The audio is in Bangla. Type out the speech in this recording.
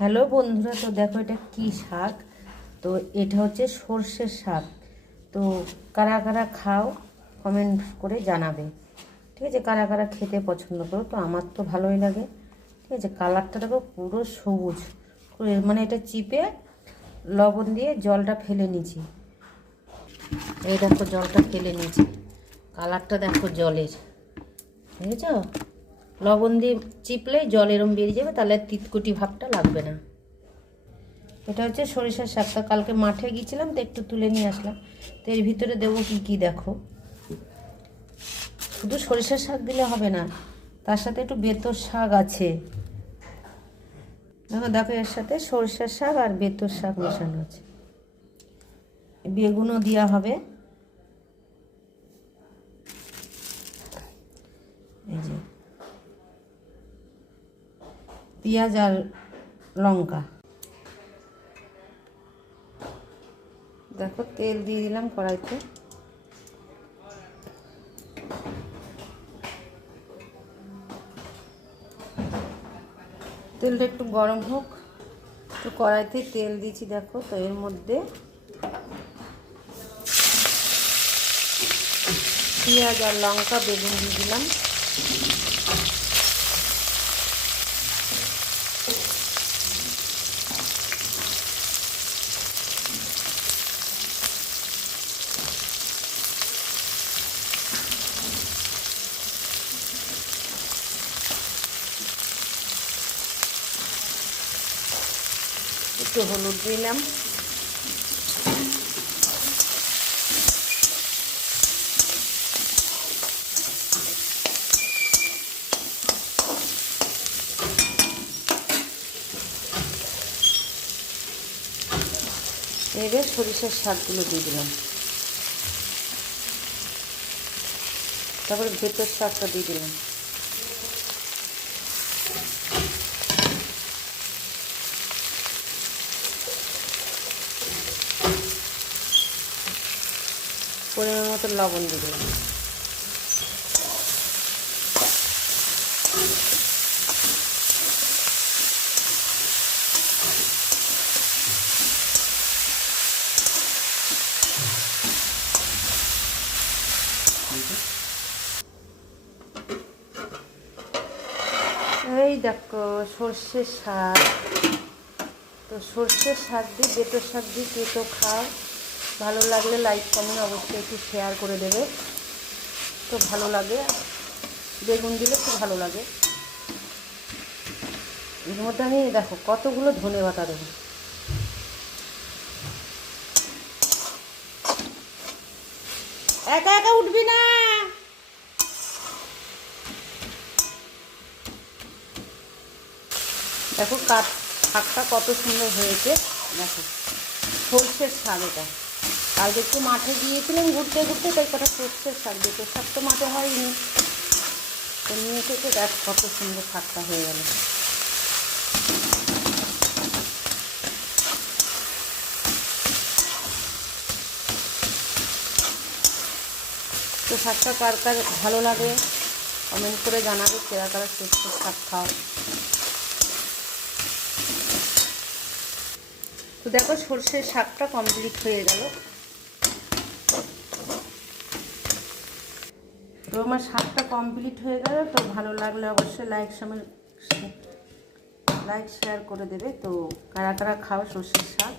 হ্যালো বন্ধুরা, তো দেখো এটা কি শাক। তো এটা হচ্ছে সর্ষের শাক। তো কারা কারা খাও কমেন্ট করে জানাবে। ঠিক আছে, কারা কারা খেতে পছন্দ করো। তো আমার তো ভালোই লাগে। ঠিক আছে, কালারটা দেখো পুরো সবুজ, মানে এটা চিপে লবণ দিয়ে জলটা ফেলে নিয়েছি। এই দেখো জলটা ফেলে নিয়েছি, কালারটা দেখো জলের, বুঝেছ? লবণ দিয়ে চিপলেই জল এরম বেরিয়ে যাবে, তাহলে তিতকুটি ভাবটা লাগবে না। এটা হচ্ছে সরিষার শাকটা, কালকে মাঠে গিয়েছিলাম তো একটু তুলে নিয়ে আসলাম। তো এর ভিতরে দেবো কি কি দেখো। শুধু সরিষার শাক দিলে হবে না, তার সাথে একটু বেতর শাক আছে। দেখো দেখো এর সাথে সরিষার শাক আর বেতর শাক মেশানো আছে। বেগুনও দেওয়া হবে। এই যে পেঁয়াজ আর লঙ্কা। দেখো তেল দিয়ে দিলাম কড়াইতে। তেলটা একটু গরম হোক। তো কড়াইতে তেল দিয়েছি দেখো। তো এর মধ্যে পেঁয়াজ আর লঙ্কা বেগুন দিয়ে দিলাম। একটু হলুদ দিলাম। এবার সরিষার শাকগুলো দিয়ে দিলাম। তারপরে ভেতর শাকটা দিয়ে দিলাম। পরিমাণ মতো লবণ দিয়ে দিলাম। এই দেখো সর্ষের শাক। তো সর্ষের শাক দিয়ে বেতর শাক দিয়ে কে তো খাও। ভালো লাগলে লাইক কমেন্ট অবশ্যই একটু শেয়ার করে দেবে। তো ভালো লাগে, বেগুন দিলে খুব ভালো লাগে। এর মধ্যে আমি দেখো কতগুলো ধনে পাতা দেবো। একা একা উঠবি না। দেখো শাকটা কত সুন্দর হয়েছে। দেখো সর্ষের শাক এটা। কালকে একটু মাঠে গিয়েছিলাম ঘুরতে ঘুরতে, তাই কটা সর্ষের শাক দিতে। শাক তো মাঠে হয়নি, তো নিয়ে এসেছে। দেখ কত সুন্দর শাকটা হয়ে গেল। তো শাকটা কার কার ভালো লাগে কমেন্ট করে জানাবে। কারা কারা সর্ষের শাক খাও। তো দেখো সর্ষের শাকটা কমপ্লিট হয়ে গেল। তো আমার শাকটা কমপ্লিট হয়ে গেল। তো ভালো লাগলে অবশ্যই লাইক শেয়ার করে দেবে। তো কারা কারা খাও সর্ষের শাক।